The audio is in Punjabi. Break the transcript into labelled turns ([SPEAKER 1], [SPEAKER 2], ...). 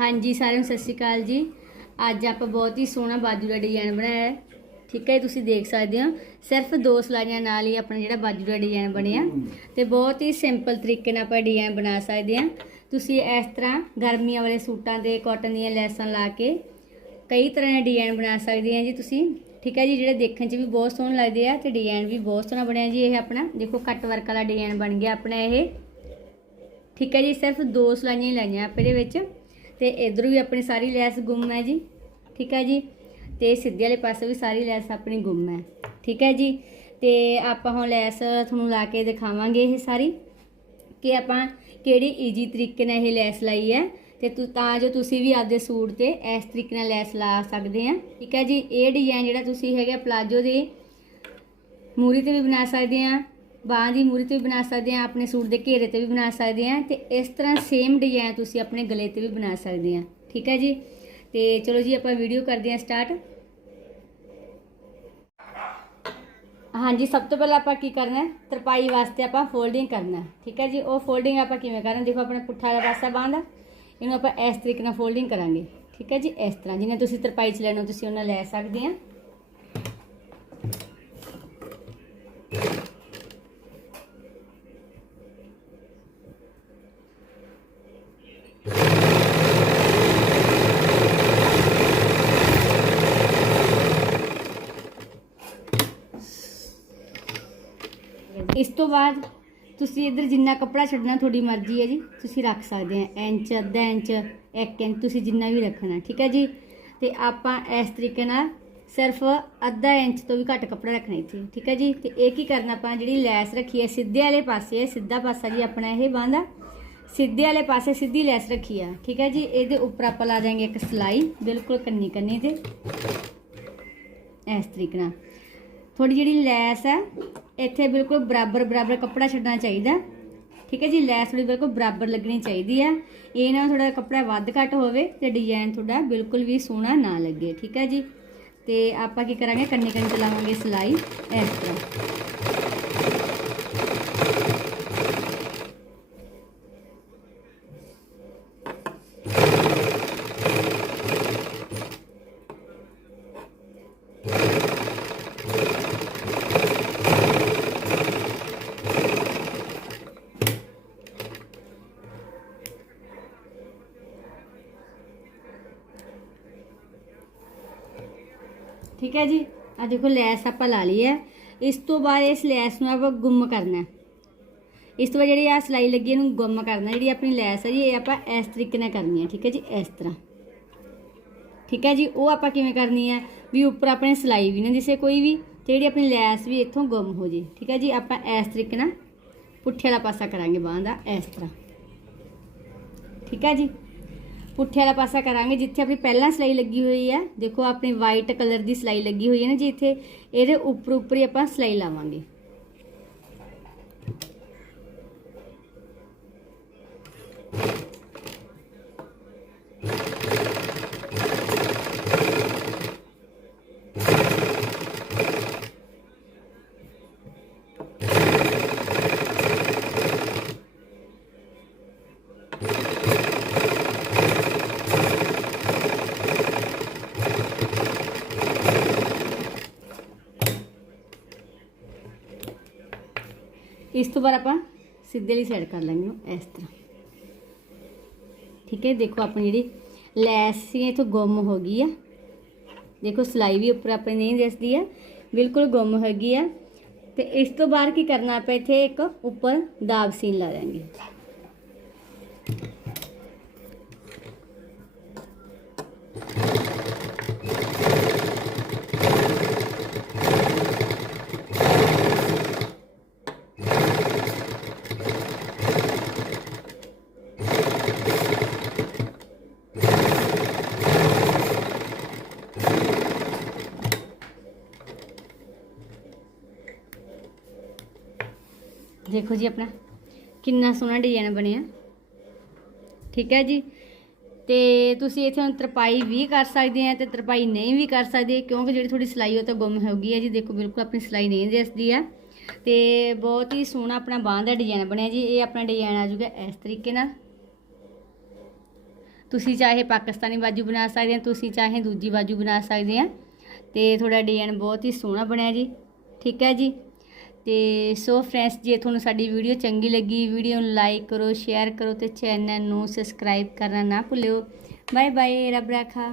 [SPEAKER 1] ਹਾਂਜੀ, ਸਾਰਿਆਂ ਨੂੰ ਸਤਿ ਸ਼੍ਰੀ ਅਕਾਲ ਜੀ। ਅੱਜ ਆਪਾਂ ਬਹੁਤ ਹੀ ਸੋਹਣਾ ਬਾਜੂ ਦਾ ਡਿਜ਼ਾਈਨ ਬਣਾਇਆ ਹੈ। ਠੀਕ ਹੈ ਤੁਸੀਂ ਦੇਖ ਸਕਦੇ ਹੋ। ਸਿਰਫ ਦੋ ਸਲਾਈਆਂ ਨਾਲ ਹੀ ਆਪਣਾ ਜਿਹੜਾ ਬਾਜੂ ਦਾ ਡਿਜ਼ਾਈਨ ਬਣਿਆ। ਤੇ ਬਹੁਤ ਹੀ ਸਿੰਪਲ ਤਰੀਕੇ ਨਾਲ ਆਪਾਂ ਡਿਜ਼ਾਈਨ ਬਣਾ ਸਕਦੇ ਹਾਂ। ਤੁਸੀਂ ਇਸ ਤਰ੍ਹਾਂ ਗਰਮੀਆਂ ਵਾਲੇ ਸੂਟਾਂ ਤੇ ਕਾਟਨ ਦੀਆਂ ਲੈਸਾਂ ਲਾ ਕੇ ਕਈ ਤਰ੍ਹਾਂ ਦੇ ਡਿਜ਼ਾਈਨ ਬਣਾ ਸਕਦੇ ਆ ਜੀ ਤੁਸੀਂ। ਠੀਕ ਹੈ ਜੀ, ਜਿਹੜੇ ਦੇਖਣ 'ਚ ਵੀ ਬਹੁਤ ਸੋਹਣੇ ਲੱਗਦੇ ਆ ਤੇ ਡਿਜ਼ਾਈਨ ਵੀ ਬਹੁਤ ਸੋਹਣਾ ਬਣਿਆ ਜੀ ਇਹ ਆਪਣਾ। ਦੇਖੋ ਕੱਟ ਵਰਕ ਵਾਲਾ ਡਿਜ਼ਾਈਨ ਬਣ ਗਿਆ ਆਪਣਾ ਇਹ। ਠੀਕ ਹੈ ਜੀ, ਸਿਰਫ ਦੋ ਸਲਾਈਆਂ ਹੀ ਲਾਈਆਂ ਆਪਾਂ ਇਹਦੇ ਵਿੱਚ। ਤੇ ਇਧਰ ਵੀ ਆਪਣੀ ਸਾਰੀ ਲੈਸ ਗੁੰਮ ਹੈ ਜੀ, ਠੀਕ ਹੈ ਜੀ? ਤੇ ਸਿੱਧੇ ਵਾਲੇ ਪਾਸੇ ਵੀ ਸਾਰੀ ਲੈਸ ਆਪਣੀ ਗੁੰਮ ਹੈ, ਠੀਕ ਹੈ ਜੀ? ਤੇ ਆਪਾਂ ਹੁਣ ਲੈਸ ਤੁਹਾਨੂੰ ਲਾ ਕੇ ਦਿਖਾਵਾਂਗੇ ਇਹ ਸਾਰੀ, ਕਿ ਆਪਾਂ ਕਿਹੜੀ ਈਜੀ ਤਰੀਕੇ ਨਾਲ ਇਹ ਲੈਸ ਲਾਈ ਹੈ। ਤੇ ਤੁ- ਤਾਂ ਜੋ ਤੁਸੀਂ ਵੀ ਆਪਦੇ ਸੂਟ ਤੇ ਇਸ ਤਰੀਕੇ ਨਾਲ ਲੈਸ ਲਾ ਸਕਦੇ ਆ ਠੀਕ ਹੈ ਜੀ? ਇਹ ਡਿਜ਼ਾਈਨ ਜਿਹੜਾ ਤੁਸੀਂ ਹੈਗਾ ਪਲਾਜੋ ਦੇ ਮੂਰੀ ਤੇ ਵੀ ਬਣਾ ਸਕਦੇ ਆ ਬਾਹਾਂ ਦੀ ਮੂਰੀ ਤੇ ਵੀ ਬਣਾ ਸਕਦੇ ਆ, ਆਪਣੇ ਸੂਟ ਦੇ ਘੇਰੇ ਤੇ ਵੀ ਬਣਾ ਸਕਦੇ ਆ ਤੇ ਇਸ ਤਰ੍ਹਾਂ ਸੇਮ ਡਿਜ਼ਾਈਨ ਤੁਸੀਂ ਆਪਣੇ ਗਲੇ ਤੇ ਵੀ ਬਣਾ ਸਕਦੇ ਆ। ਠੀਕ ਹੈ ਜੀ? ਤੇ ਚਲੋ ਜੀ, ਆਪਾਂ ਵੀਡੀਓ ਕਰਦੇ ਆ ਸਟਾਰਟ ਹਾਂਜੀ, ਸਭ ਤੋਂ ਪਹਿਲਾਂ ਆਪਾਂ ਕੀ ਕਰਨਾ ਹੈ? ਤਰਪਾਈ ਵਾਸਤੇ ਆਪਾਂ ਫੋਲਡਿੰਗ ਕਰਨਾ ਠੀਕ ਹੈ ਜੀ? ਉਹ ਫੋਲਡਿੰਗ ਆਪਾਂ ਕਿਵੇਂ ਕਰਨਾ? ਦੇਖੋ, ਆਪਣਾ ਪੁੱਠਾ ਵਾਲਾ ਪਾਸਾ ਬਾਂਦਾ ਇਹਨੂੰ ਆਪਾਂ ਇਸ ਤਰੀਕੇ ਨਾਲ ਫੋਲਡਿੰਗ ਕਰਾਂਗੇ। ਠੀਕ ਹੈ ਜੀ? ਇਸ ਤਰ੍ਹਾਂ ਜਿਵੇਂ ਤੁਸੀਂ ਤਰਪਾਈ ਚ ਲੈਣਾ ਤੁਸੀਂ ਉਹਨਾਂ ਲੈ ਸਕਦੇ ਆ। ਇਸ ਤੋਂ ਬਾਅਦ ਤੁਸੀਂ ਇੱਧਰ ਜਿੰਨਾ ਕੱਪੜਾ ਛੱਡਣਾ ਤੁਹਾਡੀ ਮਰਜ਼ੀ ਹੈ ਜੀ, ਤੁਸੀਂ ਰੱਖ ਸਕਦੇ ਆ ਇੰਚ, ਅੱਧਾ ਇੰਚ 1 ਇੰਚ, ਤੁਸੀਂ ਜਿੰਨਾ ਵੀ ਰੱਖਣਾ, ਠੀਕ ਹੈ ਜੀ? ਤੇ ਆਪਾਂ ਇਸ ਤਰੀਕੇ ਨਾਲ ਸਿਰਫ ਅੱਧਾ ਇੰਚ ਤੋਂ ਵੀ ਘੱਟ ਕੱਪੜਾ ਰੱਖਣਾ ਇੱਥੇ, ਠੀਕ ਹੈ ਜੀ? ਤੇ ਇਹ ਕੀ ਕਰਨਾ ਆਪਾਂ, ਜਿਹੜੀ ਲੈਸ ਰੱਖੀ ਹੈ, ਸਿੱਧੇ ਵਾਲੇ ਪਾਸੇ ਹੈ ਸਿੱਧਾ ਪਾਸਾ ਜੀ ਆਪਣਾ ਇਹ ਬੰਦਾ ਸਿੱਧੇ ਵਾਲੇ ਪਾਸੇ ਸਿੱਧੀ ਲੈਸ ਰੱਖੀ ਆ, ਠੀਕ ਹੈ ਜੀ? ਇਹਦੇ ਉੱਪਰ ਆਪਾਂ ਲਾ ਜਾਾਂਗੇ ਇੱਕ ਸਲਾਈ, ਬਿਲਕੁਲ ਕੰਨੀ ਕੰਨੀ ਤੇ। ਇਸ ਤਰੀਕੇ ਨਾਲ। ਥੋੜੀ ਜਿਹੜੀ ਲੈਸ ਹੈ, ਇੱਥੇ ਬਿਲਕੁਲ ਬਰਾਬਰ ਬਰਾਬਰ ਕੱਪੜਾ ਛੱਡਣਾ ਚਾਹੀਦਾ ਠੀਕ ਹੈ ਜੀ, ਲੈਸ ਥੋੜੀ ਬਿਲਕੁਲ ਬਰਾਬਰ ਲੱਗਣੀ ਚਾਹੀਦੀ ਹੈ। ਇਹ ਨਾ ਥੋੜਾ ਕੱਪੜਾ ਵੱਧ ਘੱਟ ਹੋਵੇ ਤੇ ਡਿਜ਼ਾਈਨ ਤੁਹਾਡਾ ਬਿਲਕੁਲ ਵੀ ਸੋਹਣਾ ਨਾ ਲੱਗੇ। ਠੀਕ ਹੈ ਜੀ, ਤੇ ਆਪਾਂ ਕੀ ਕਰਾਂਗੇ? ਕੰਨੀ ਕੰਨੀ ਚਲਾਵਾਂਗੇ ਲਾਵਾਂਗੇ ਸਲਾਈ ਇਸ ਤਰ੍ਹਾਂ। ਠੀਕ ਹੈ ਜੀ? ਆ ਦੇਖੋ, ਲੈਸ ਆਪਾਂ ਲਾ ਲਈ ਹੈ। ਇਸ ਤੋਂ ਬਾਅਦ ਇਸ ਲੈਸ ਨੂੰ ਆਪਾਂ ਗੁੰਮ ਕਰਨਾ ਇਸ ਤੋਂ ਬਾਅਦ ਜਿਹੜੀ ਆ ਸਲਾਈ ਲੱਗੀ ਇਹਨੂੰ ਗੁੰਮ ਕਰਨਾ ਜਿਹੜੀ ਆਪਣੀ ਲੈਸ ਹੈ ਜੀ, ਇਹ ਆਪਾਂ ਇਸ ਤਰੀਕੇ ਨਾਲ ਕਰਨੀ ਹੈ। ਠੀਕ ਹੈ ਜੀ? ਇਸ ਤਰ੍ਹਾਂ। ਠੀਕ ਹੈ ਜੀ? ਉਹ ਆਪਾਂ ਕਿਵੇਂ ਕਰਨੀ ਹੈ? ਵੀ ਉੱਪਰ ਆਪਣੇ ਸਲਾਈ ਵੀ ਨਾ ਦਿਸੇ ਕੋਈ ਵੀ, ਤੇ ਜਿਹੜੀ ਆਪਣੀ ਲੈਸ ਵੀ ਇੱਥੋਂ ਗੁੰਮ ਹੋ ਜੇ। ਠੀਕ ਹੈ ਜੀ? ਆਪਾਂ ਇਸ ਤਰੀਕੇ ਨਾਲ ਪੁੱਠੇ ਵਾਲਾ ਪਾਸਾ ਕਰਾਂਗੇ ਬਾਹਾਂ ਦਾ, ਇਸ ਤਰ੍ਹਾਂ। ਠੀਕ ਹੈ ਜੀ? ਪੁੱਠੇ ਵਾਲਾ ਪਾਸਾ ਕਰਾਂਗੇ, ਜਿੱਥੇ ਆਪਣੀ ਪਹਿਲਾਂ ਸਲਾਈ ਲੱਗੀ ਹੋਈ ਹੈ। ਦੇਖੋ, ਆਪਣੀ ਵਾਈਟ ਕਲਰ ਦੀ ਸਲਾਈ ਲੱਗੀ ਹੋਈ ਹੈ ਨਾ ਜੀ ਇੱਥੇ। ਇਹਦੇ ਉੱਪਰ ਉੱਪਰ ਹੀ ਆਪਾਂ ਸਲਾਈ ਲਾਵਾਂਗੇ। ਇਸ ਤੋਂ ਬਾਅਦ ਆਪਾਂ ਸਿੱਧੇ ਲਈ ਸਾਈਡ ਕਰ ਲਾਂਗੇ ਇਹਨੂੰ ਇਸ ਤਰ੍ਹਾਂ। ਠੀਕ ਹੈ, ਦੇਖੋ ਆਪਣੀ ਜਿਹੜੀ ਲੈਸ ਸੀ ਇਥੋਂ ਗੁੰਮ ਹੋ ਗਈ ਆ। ਦੇਖੋ, ਸਲਾਈ ਵੀ ਉੱਪਰ ਆਪਣੀ ਨਹੀਂ ਦਿਸਦੀ ਆ, ਬਿਲਕੁਲ ਗੁੰਮ ਹੋ ਗਈ ਆ। ਤੇ ਇਸ ਤੋਂ ਬਾਅਦ ਕੀ ਕਰਨਾ ਆਪਾਂ ਇੱਥੇ ਇੱਕ ਉੱਪਰ ਦਾਗ ਸੀਨ ਲਾ ਦਾਂਗੇ ਦੇਖੋ ਜੀ ਆਪਣਾ, ਕਿੰਨਾ ਸੋਹਣਾ ਡਿਜ਼ਾਈਨ ਬਣਿਆ। ਠੀਕ ਹੈ ਜੀ? ਤੇ ਤੁਸੀਂ ਇੱਥੇ ਹੁਣ ਤਰਪਾਈ ਵੀ ਕਰ ਸਕਦੇ ਆ ਤੇ ਤਰਪਾਈ ਨਹੀਂ ਵੀ ਕਰ ਸਕਦੇ, ਕਿਉਂਕਿ ਜਿਹੜੀ ਥੋੜੀ ਸਿਲਾਈ ਉਹ ਤਾਂ ਗੁੰਮ ਹੋ ਗਈ ਹੈ ਜੀ। ਦੇਖੋ, ਬਿਲਕੁਲ ਆਪਣੀ ਸਿਲਾਈ ਨਹੀਂ ਦਿਸਦੀ ਆ ਤੇ ਬਹੁਤ ਹੀ ਸੋਹਣਾ ਆਪਣਾ ਬਾਂਹ ਦਾ ਡਿਜ਼ਾਈਨ ਬਣਿਆ ਜੀ। ਇਹ ਆਪਣਾ ਡਿਜ਼ਾਈਨ ਆ ਜਾਊਗਾ ਇਸ ਤਰੀਕੇ ਨਾਲ। ਤੁਸੀਂ ਚਾਹੇ ਪਾਕਿਸਤਾਨੀ ਬਾਜੂ ਬਣਾ ਸਕਦੇ ਆ, ਤੁਸੀਂ ਚਾਹੇ ਦੂਜੀ ਬਾਜੂ ਬਣਾ ਸਕਦੇ ਆ। ਤੇ ਤੁਹਾਡਾ ਡਿਜ਼ਾਈਨ ਬਹੁਤ ਹੀ ਸੋਹਣਾ ਬਣਿਆ ਜੀ। ਠੀਕ ਹੈ ਜੀ? ਤੇ ਸੋ ਫਰੈਂਡਸ, ਜੇ ਤੁਹਾਨੂੰ ਸਾਡੀ ਵੀਡੀਓ ਚੰਗੀ ਲੱਗੀ, ਵੀਡੀਓ ਨੂੰ ਲਾਈਕ ਕਰੋ ਸ਼ੇਅਰ ਕਰੋ ਤੇ ਚੈਨਲ ਨੂੰ ਸਬਸਕ੍ਰਾਈਬ ਕਰਨਾ ਨਾ ਭੁੱਲਿਓ। ਬਾਏ ਬਾਏ ਰੱਬ ਰਾਖਾ।